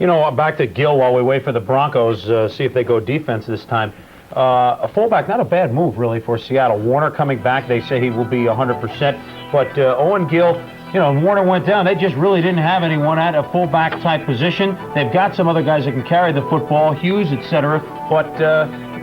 You know, back to Gill while we wait for the Broncos, see if they go defense this time. A fullback, not a bad move, really, for Seattle. Warner coming back, they say he will be 100%. But Owen Gill, you know, Warner went down. They just really didn't have anyone at a fullback-type position. They've got some other guys that can carry the football, Hughes, etc. But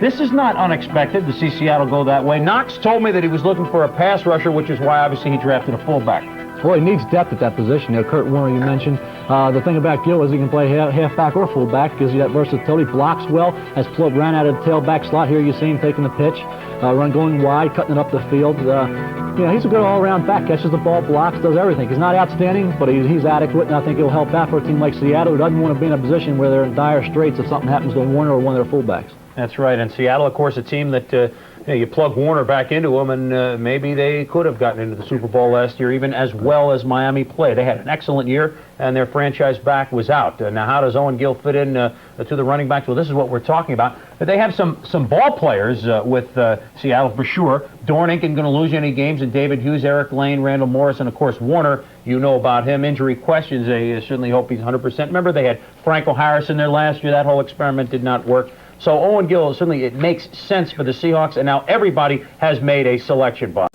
this is not unexpected to see Seattle go that way. Knox told me that he was looking for a pass rusher, which is why, obviously, he drafted a fullback. Well, he needs depth at that position. You know, Kurt Warner, you mentioned. The thing about Gill is he can play halfback or fullback, gives you that versatility, blocks well, has ran out of the tailback slot. Here you see him taking the pitch, going wide, cutting it up the field. You know, he's a good all-around back, catches the ball, blocks, does everything. He's not outstanding, but he's adequate, and I think he'll help out for a team like Seattle, who doesn't want to be in a position where they're in dire straits if something happens to Warner or one of their fullbacks. That's right, and Seattle, of course, a team that you plug Warner back into them, and maybe they could have gotten into the Super Bowl last year, even as well as Miami played. They had an excellent year, and their franchise back was out. Now, how does Owen Gill fit in to the running backs? Well, this is what we're talking about. But they have some ball players with Seattle for sure. Dornick isn't going to lose any games, and David Hughes, Eric Lane, Randall Morris, and of course Warner. You know about him. Injury questions. They certainly hope he's 100%. Remember, they had Franco Harris in there last year. That whole experiment did not work. So Owen Gill, certainly it makes sense for the Seahawks, and now everybody has made a selection buy.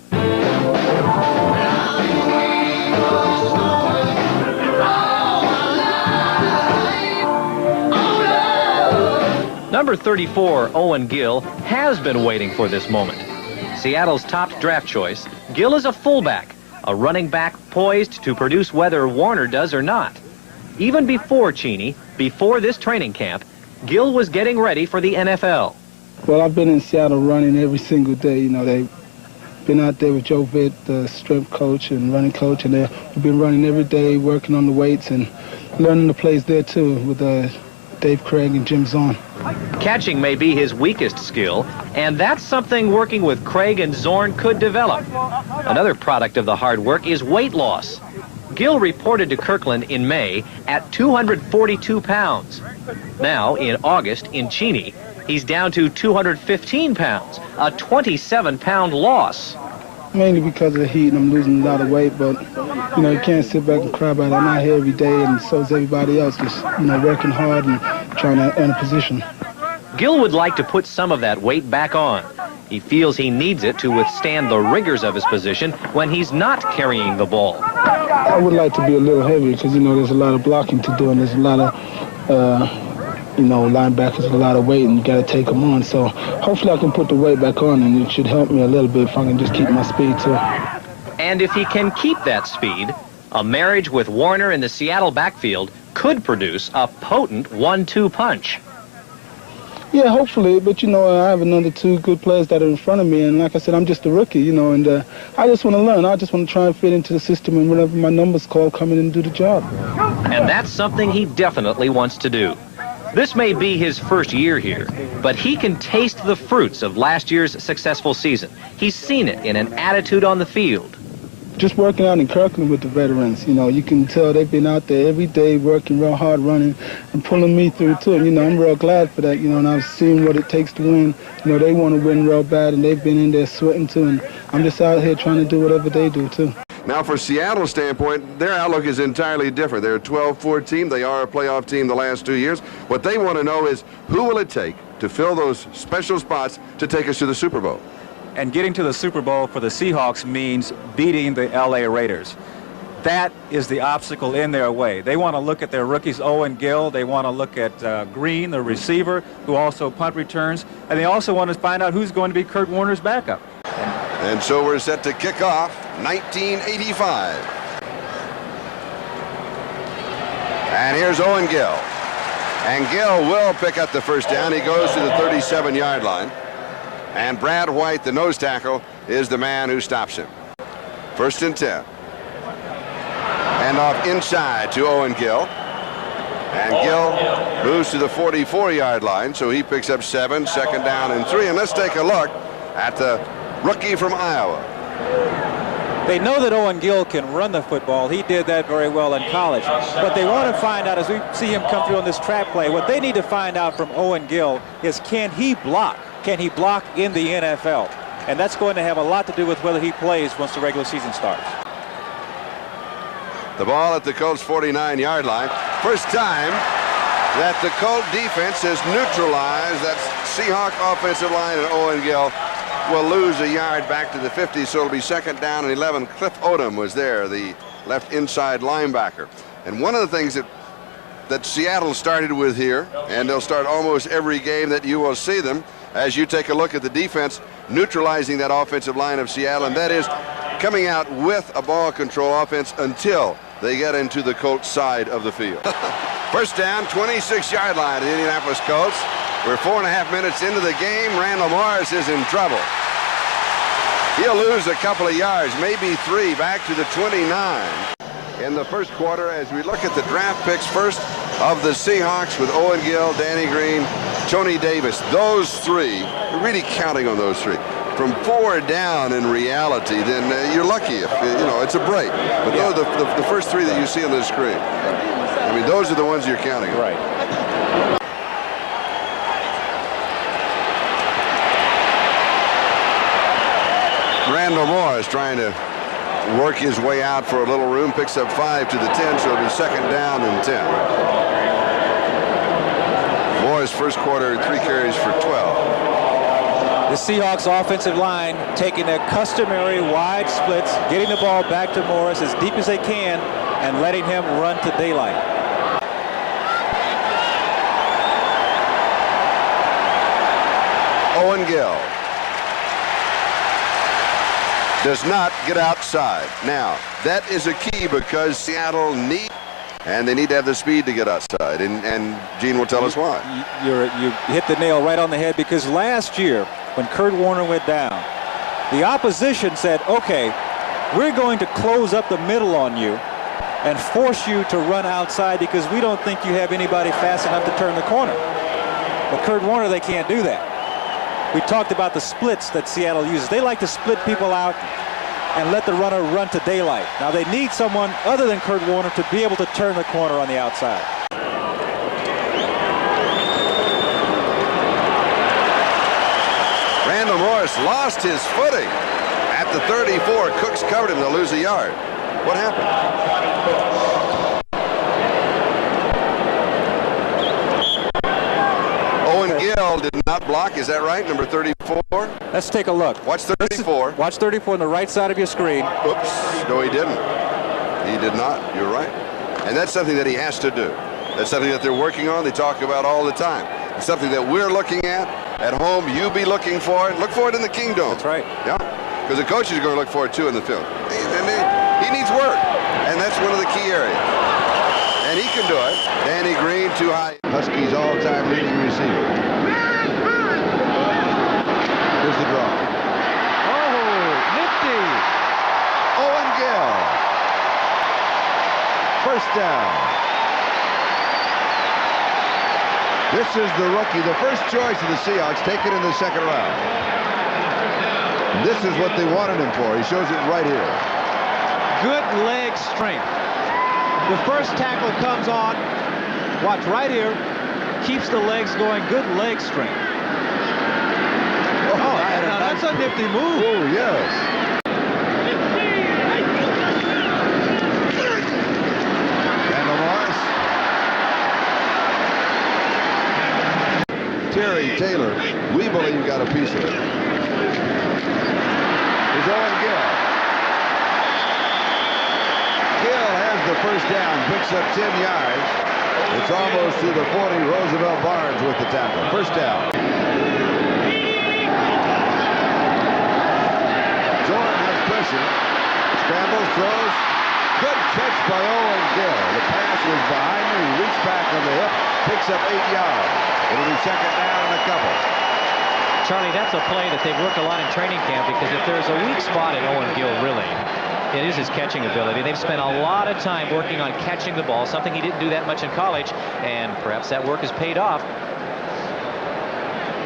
Number 34, Owen Gill, has been waiting for this moment. Seattle's top draft choice, Gill is a fullback, a running back poised to produce whether Warner does or not. Even before Cheney, before this training camp, Gill was getting ready for the NFL. Well, I've been in Seattle running every single day. You know, they've been out there with Joe Vitt, the strength coach and running coach, and they've been running every day, working on the weights and learning the plays there, too, with Dave Craig and Jim Zorn. Catching may be his weakest skill, and that's something working with Craig and Zorn could develop. Another product of the hard work is weight loss. Gill reported to Kirkland in May at 242 pounds. Now, in August, in Cheney, he's down to 215 pounds, a 27-pound loss. Mainly because of the heat, and I'm losing a lot of weight, but, you know, you can't sit back and cry about it. I'm out here every day, and so is everybody else, just, you know, working hard and trying to earn a position. Gill would like to put some of that weight back on. He feels he needs it to withstand the rigors of his position when he's not carrying the ball. I would like to be a little heavier because, you know, there's a lot of blocking to do, and there's a lot of, you know, linebackers, a lot of weight, and you got to take them on. So hopefully I can put the weight back on, and it should help me a little bit if I can just keep my speed, too. And if he can keep that speed, a marriage with Warner in the Seattle backfield could produce a potent 1-2 punch. Yeah, hopefully, but, you know, I have another two good players that are in front of me, and like I said, I'm just a rookie, you know, and I just want to learn. I just want to try and fit into the system, and whenever my number's called, come in and do the job. And that's something he definitely wants to do. This may be his first year here, but he can taste the fruits of last year's successful season. He's seen it in an attitude on the field. Just working out in Kirkland with the veterans, you know, you can tell they've been out there every day working real hard, running and pulling me through too. And, you know, I'm real glad for that, you know, and I've seen what it takes to win. You know, they want to win real bad, and they've been in there sweating too, and I'm just out here trying to do whatever they do too. Now, for Seattle's standpoint, their outlook is entirely different. They're a 12-4 team. They are a playoff team the last 2 years. What they want to know is who will it take to fill those special spots to take us to the Super Bowl? And getting to the Super Bowl for the Seahawks means beating the LA Raiders. That is the obstacle in their way. They want to look at their rookies, Owen Gill. They want to look at Green, the receiver, who also punt returns. And they also want to find out who's going to be Kurt Warner's backup. And so we're set to kick off 1985. And here's Owen Gill. And Gill will pick up the first down. He goes to the 37-yard line. And Brad White, the nose tackle, is the man who stops him. 1st and 10. And off inside to Owen Gill. And Gill moves to the 44-yard line, so he picks up 7, 2nd down and 3. And let's take a look at the rookie from Iowa. They know that Owen Gill can run the football. He did that very well in college. But they want to find out, as we see him come through on this trap play, what they need to find out from Owen Gill is, can he block? Can he block in the NFL? And that's going to have a lot to do with whether he plays once the regular season starts. The ball at the Colts 49-yard line. First time that the Colt defense has neutralized that Seahawk offensive line, and Owen Gill will lose a yard back to the 50, so it'll be 2nd down and 11. Cliff Odom was there, the left inside linebacker. And one of the things that Seattle started with here, and they'll start almost every game that you will see them, as you take a look at the defense neutralizing that offensive line of Seattle, and that is coming out with a ball control offense until they get into the Colts side of the field. 1st down, 26-yard line of the Indianapolis Colts. We're 4.5 minutes into the game. Randall Morris is in trouble. He'll lose a couple of yards, maybe 3, back to the 29. In the first quarter, as we look at the draft picks, first of the Seahawks with Owen Gill, Danny Green, Tony Davis. Those 3, really counting on those 3. From 4 down in reality, then you're lucky if, it's a break. But those are the first 3 that you see on the screen. I mean, those are the ones you're counting on. Right. Randall Morris trying to work his way out for a little room, picks up 5 to the 10, so it'll be 2nd down and 10. Morris first quarter, 3 carries for 12. The Seahawks offensive line taking their customary wide splits, getting the ball back to Morris as deep as they can, and letting him run to daylight. Owen Gill does not get outside. Now, that is a key because Seattle needs, and they need to have the speed to get outside, and Gene will tell us why. You hit the nail right on the head, because last year when Kurt Warner went down, the opposition said, okay, we're going to close up the middle on you and force you to run outside because we don't think you have anybody fast enough to turn the corner. But Kurt Warner, they can't do that. We talked about the splits that Seattle uses. They like to split people out and let the runner run to daylight. Now they need someone other than Kurt Warner to be able to turn the corner on the outside. Randall Morris lost his footing at the 34. Cooks covered him. They'll lose a yard. What happened? Owen Gill did not block. Is that right? Number 34? Let's take a look. Watch 34. Watch 34 on the right side of your screen. Oops. No, he didn't. He did not. You're right. And that's something that he has to do. That's something that they're working on. They talk about all the time. It's something that we're looking at home. You be looking for it. Look for it in the Kingdom. That's right. Yeah. Because the coach is going to look for it too in the film. He needs work. And that's one of the key areas. And he can do it. Danny Green, too high. Huskies all-time leading receiver. Here's the draw. Oh, nifty. Owen Gill. First down. This is the rookie, the first choice of the Seahawks, taken in the 2nd round. This is what they wanted him for. He shows it right here. Good leg strength. The first tackle comes on. Watch right here. Keeps the legs going. Good leg strength. Oh, now that's a nifty move. Oh, yes. Terry Taylor, we believe, got a piece of it. Here's Owen Gill. Gill has the first down, picks up 10 yards. It's almost to the 40. Roosevelt Barnes with the tackle. First down. Jordan has pressure. Scrambles, throws. Good catch by Owen Gill. The pass was behind him. He reached back on the hip, picks up 8 yards. It'll be 2nd down and a couple. Charlie, that's a play that they've worked a lot in training camp, because if there's a weak spot in Owen Gill, really, it is his catching ability. They've spent a lot of time working on catching the ball, something he didn't do that much in college, and perhaps that work has paid off.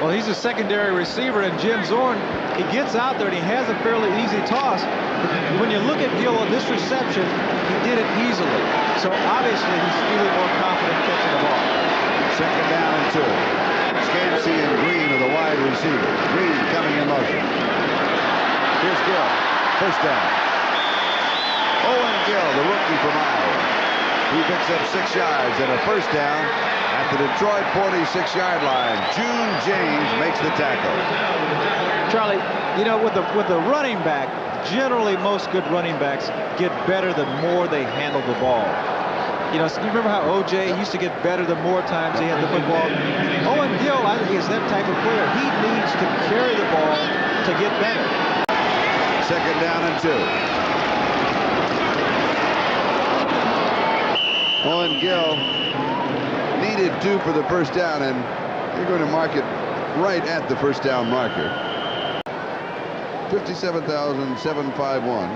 Well, he's a secondary receiver, and Jim Zorn, he gets out there and he has a fairly easy toss. But when you look at Gill on this reception, he did it easily. So obviously he's feeling more confident catching the ball. 2nd down and 2. Scansey and Green are the wide receivers. Green coming in motion. Here's Gill. First down. Owen Gill, the rookie from Iowa. He picks up 6 yards and a first down at the Detroit 46-yard line. June James makes the tackle. Charlie, you know, with the running back, generally most good running backs get better the more they handle the ball. You know, you remember how O.J. used to get better the more times he had the football? Owen Gill, I think, is that type of player. He needs to carry the ball to get better. Second down and 2. Owen Gill needed 2 for the first down, and they're going to mark it right at the first down marker. 57,751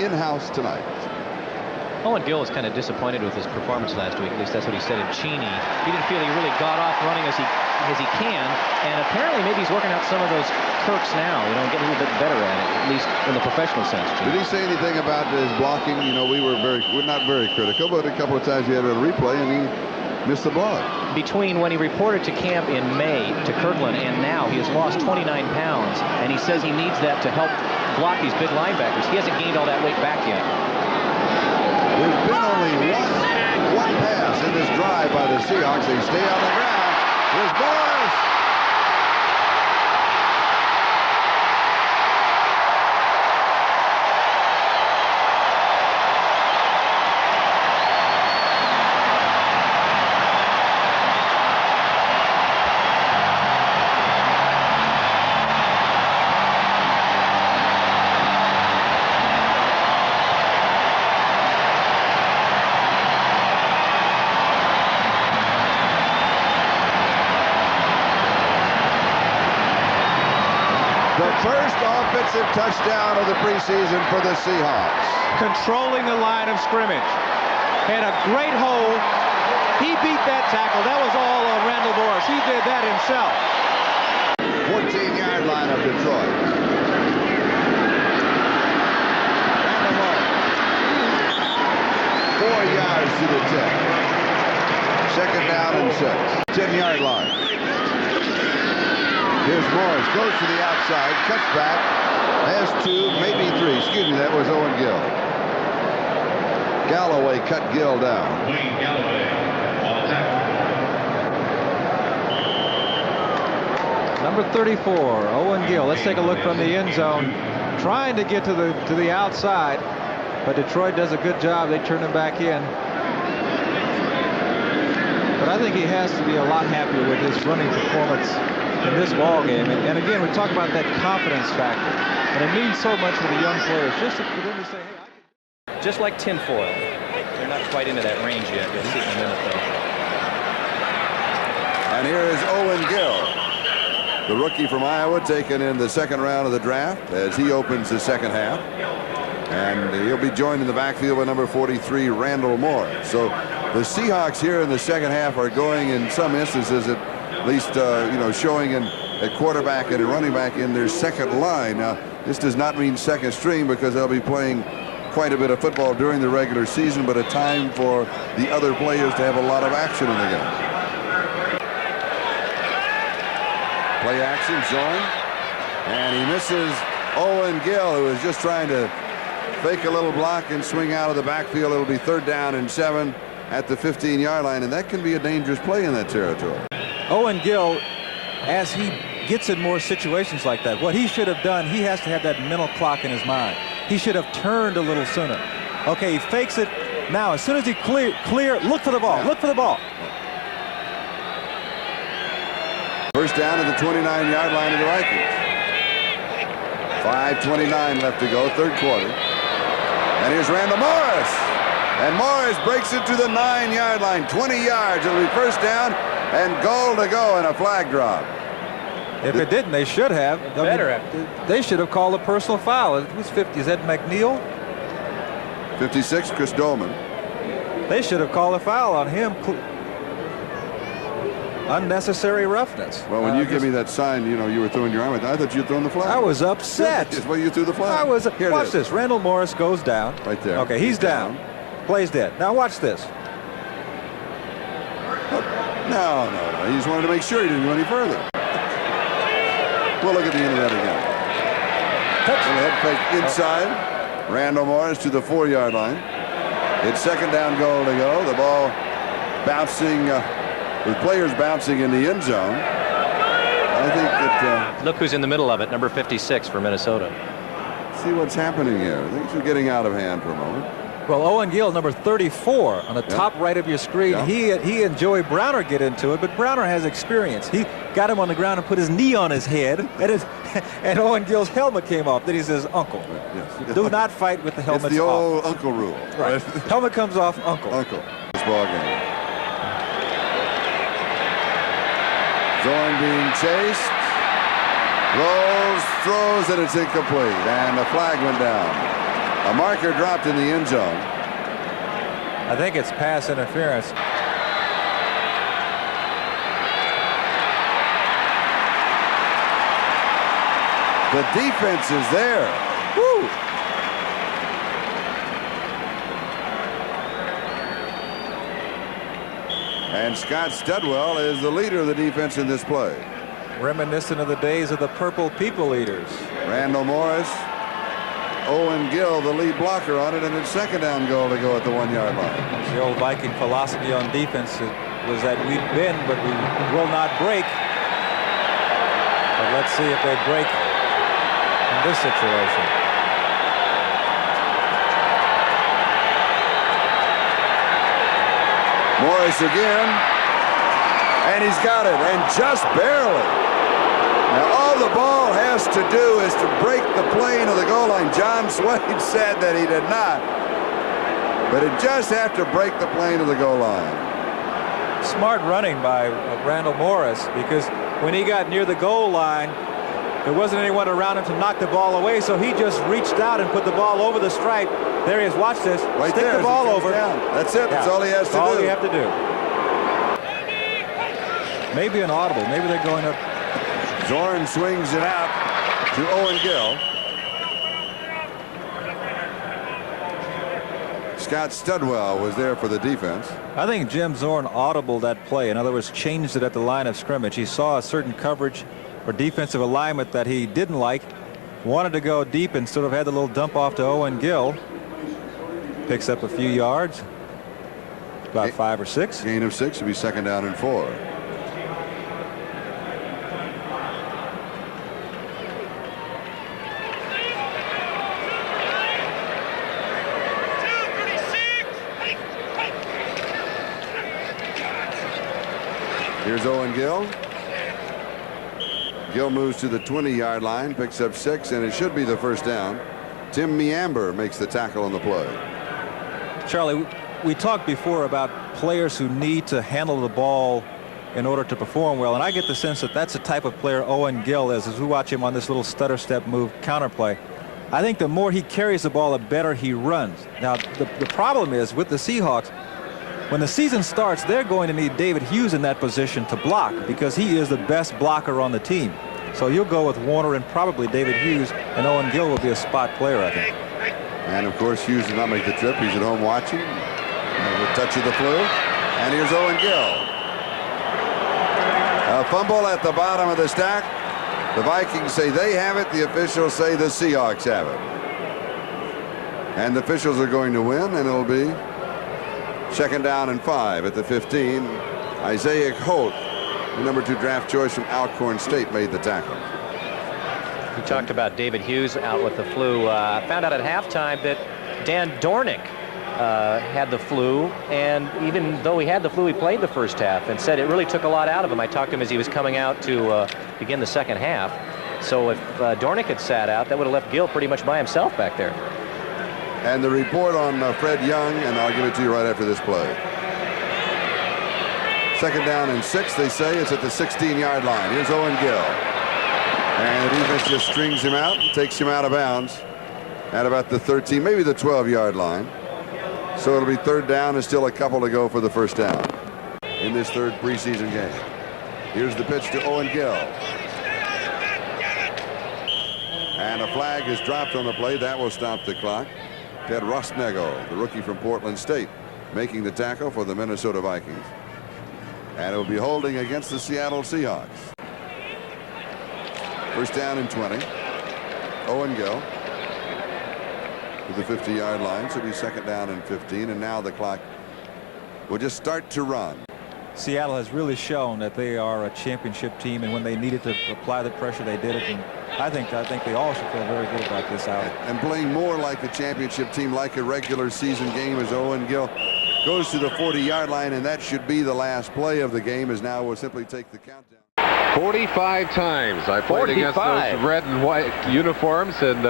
in-house tonight. Owen Gill was kind of disappointed with his performance last week. At least that's what he said in Cheney. He didn't feel he really got off running as he can, and apparently maybe he's working out some of those quirks now. You know, getting a little bit better at it, at least in the professional sense. Did he say anything about his blocking? You know, we're not very critical, but a couple of times he had a replay and he missed the block. Between when he reported to camp in May to Kirkland and now, he has lost 29 pounds, and he says he needs that to help block these big linebackers. He hasn't gained all that weight back yet. There's been only one pass in this drive by the Seahawks. They stay on the ground. Here's Morris. First offensive touchdown of the preseason for the Seahawks. Controlling the line of scrimmage. Had a great hole. He beat that tackle. That was all Randall Morris. He did that himself. 14-yard line of Detroit. Randall Morris. 4 yards to the 10. Second down and 6. 10-yard line. Here's Morris, goes to the outside, cuts back, has 2, maybe 3. Excuse me, that was Owen Gill. Galloway cut Gill down. Number 34, Owen Gill. Let's take a look from the end zone, trying to get to the outside, but Detroit does a good job. They turn him back in. But I think he has to be a lot happier with his running performance in this ball game. And again, we talk about that confidence factor, and it means so much for the young players just for them to say, hey, I can... Just like tinfoil. They're not quite into that range yet. You'll see in a minute, though. And here is Owen Gill, the rookie from Iowa, taken in the second round of the draft as he opens the second half. And he'll be joined in the backfield by number 43, Randall Morris. So the Seahawks here in the second half are going in some instances at least, showing at quarterback and a running back in their second line. Now, this does not mean second string because they'll be playing quite a bit of football during the regular season, but a time for the other players to have a lot of action in the game. Play action, Zorn. And he misses Owen Gill, who is just trying to fake a little block and swing out of the backfield. It'll be 3rd down and 7 at the 15-yard line, and that can be a dangerous play in that territory. Owen Gill, as he gets in more situations like that, what he should have done, he has to have that mental clock in his mind. He should have turned a little sooner. Okay, he fakes it. Now, as soon as he clear, look for the ball. Look for the ball. First down at the 29-yard line of the Vikings. 5:29 left to go, 3rd quarter. And here's Randall Morris. And Morris breaks it to the 9-yard line, 20 yards. It'll be first down and goal to go and a flag drop. If it didn't, they should have. They should have called a personal foul. It was 50. Is that McNeil? 56, Chris Dolman. They should have called a foul on him. Unnecessary roughness. Well, when you give me that sign, you were throwing your arm at that. I thought you'd thrown the flag. I was upset. Well, you threw the flag. I was. Here Watch this. Randall Morris goes down. Right there. Okay, he's down. Plays dead. Now watch this. No. He just wanted to make sure he didn't go any further. We'll look at the end of that again. Head fake inside. Randall Morris to the 4-yard line. It's second down goal to go. The ball bouncing with players bouncing in the end zone. I think that Look who's in the middle of it, number 56 for Minnesota. see what's happening here. Things are getting out of hand for a moment. Well, Owen Gill, number 34 on the top right of your screen. Yeah. He and Joey Browner get into it, but Browner has experience. He got him on the ground and put his knee on his head, and Owen Gill's helmet came off. Then he says, "Uncle, Yes. do not fight with the helmet off." It's the old uncle rule. Right. Helmet comes off, uncle. Uncle. This ball game. Zorn being chased. Rolls, throws, and it's incomplete. And the flag went down. A marker dropped in the end zone. I think it's pass interference. The defense is there. Woo! And Scott Studwell is the leader of the defense in this play. Reminiscent of the days of the Purple People Eaters. Randall Morris, Owen Gill, the lead blocker on it, and it's second down goal to go at the 1-yard line. The old Viking philosophy on defense was that we bend, but we will not break. But let's see if they break in this situation. Morris again, and he's got it, and just barely. Now all the ball has to do is to break the plane of the goal line. John Swain said that he did not, but it just have to break the plane of the goal line. Smart running by Randall Morris, because when he got near the goal line, there wasn't anyone around him to knock the ball away, so he just reached out and put the ball over the stripe. There he is. Watch this. Right Stick there, the ball over. down. That's it. That's all he has to do. All you have to do. Maybe an audible. Maybe they're going up. Zorn swings it out to Owen Gill. Scott Studwell was there for the defense. I think Jim Zorn audibled that play. In other words, changed it at the line of scrimmage. He saw a certain coverage or defensive alignment that he didn't like, wanted to go deep, and sort of had the little dump off to Owen Gill. Picks up a few yards, about 5 or 6. Gain of 6 would be second down and 4. Here's Owen Gill. Gill moves to the 20-yard line, picks up 6, and it should be the first down. Tim Meamber makes the tackle on the play. Charlie, we talked before about players who need to handle the ball in order to perform well, and I get the sense that that's the type of player Owen Gill is, as we watch him on this little stutter step move counterplay. I think the more he carries the ball, the better he runs. Now, the problem is with the Seahawks, when the season starts, they're going to need David Hughes in that position to block, because he is the best blocker on the team. So you'll go with Warner and probably David Hughes, and Owen Gill will be a spot player, I think. And of course, Hughes did not make the trip. He's at home watching. A touch of the flu. And here's Owen Gill. A fumble at the bottom of the stack. The Vikings say they have it. The officials say the Seahawks have it. And the officials are going to win, and it'll be second down and 5 at the 15. Isaiah Holt, the number 2 draft choice from Alcorn State, made the tackle. We talked about David Hughes out with the flu. Found out at halftime that Dan Dornick had the flu, and even though he had the flu, he played the first half and said it really took a lot out of him. I talked to him as he was coming out to begin the second half. So if Dornick had sat out, that would have left Gill pretty much by himself back there. And the report on Fred Young, and I'll give it to you right after this play. Second down and 6, they say. It's at the 16-yard line. Here's Owen Gill. And the defense just strings him out, takes him out of bounds at about the 13, maybe the 12-yard line. So it'll be third down and still a couple to go for the first down in this third preseason game. Here's the pitch to Owen Gill. And a flag is dropped on the play. That will stop the clock. Ted Rostnego, the rookie from Portland State, making the tackle for the Minnesota Vikings. And it will be holding against the Seattle Seahawks. First down and 20. Owen Gill. to the 50-yard line. So it'll be 2nd down and 15. And now the clock will just start to run. Seattle has really shown that they are a championship team, and when they needed to apply the pressure, they did it. And I think they all should feel very good about this outing. And playing more like a championship team, like a regular season game, as Owen Gill goes to the 40-yard line, and that should be the last play of the game, as now we'll simply take the countdown. 45 times I played against those red and white uniforms, and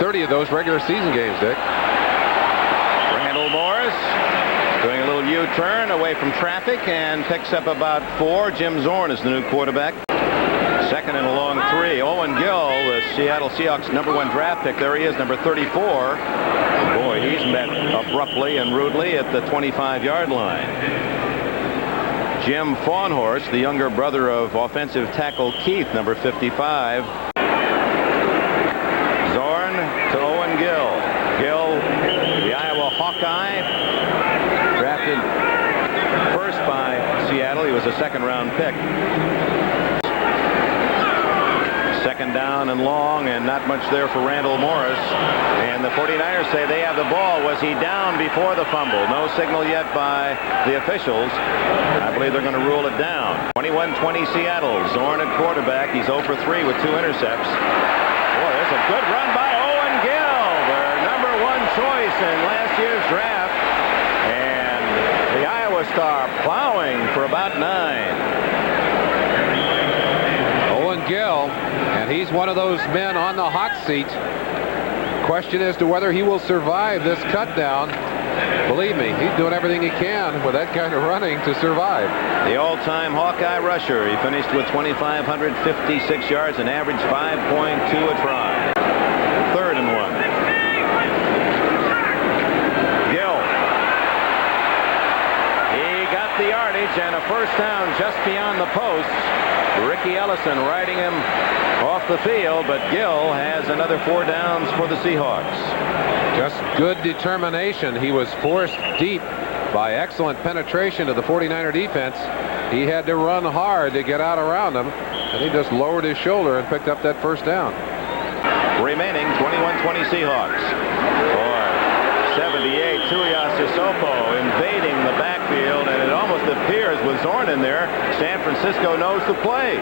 30 of those regular season games, Dick. Randall Morris doing a little U-turn away from traffic and picks up about 4. Jim Zorn is the new quarterback. 2nd and a long 3. Owen Gill, the Seattle Seahawks #1 draft pick. There he is, number 34. Boy, he's met abruptly and rudely at the 25-yard line. Jim Fawnhorse, the younger brother of offensive tackle Keith, number 55. Zorn to Owen Gill. Gill, the Iowa Hawkeye, drafted first by Seattle. He was a 2nd-round pick. 2nd down and long, and not much there for Randall Morris. And the 49ers say they have the ball. Was he down before the fumble? No signal yet by the officials. I believe they're going to rule it down. 21-20 Seattle. Zorn at quarterback. He's 0 for 3 with 2 intercepts. Boy, there's a good run by Owen Gill, their #1 choice in last year's draft. And the Iowa star plowing for about 9. Gill, and he's one of those men on the hot seat. Question as to whether he will survive this cut down. Believe me, he's doing everything he can with that kind of running to survive. The all-time Hawkeye rusher. He finished with 2,556 yards and averaged 5.2 a try. 3rd and 1. Gill. He got the yardage and a first down just beyond the post. Ricky Ellison riding him off the field, but Gill has another 4 downs for the Seahawks. Just good determination. He was forced deep by excellent penetration of the 49er defense. He had to run hard to get out around them, and he just lowered his shoulder and picked up that first down. Remaining 21-20 Seahawks. Boy, 78, Tuiasosopo invading the backfield, and it almost appears with Zorn in there, San Francisco knows the play.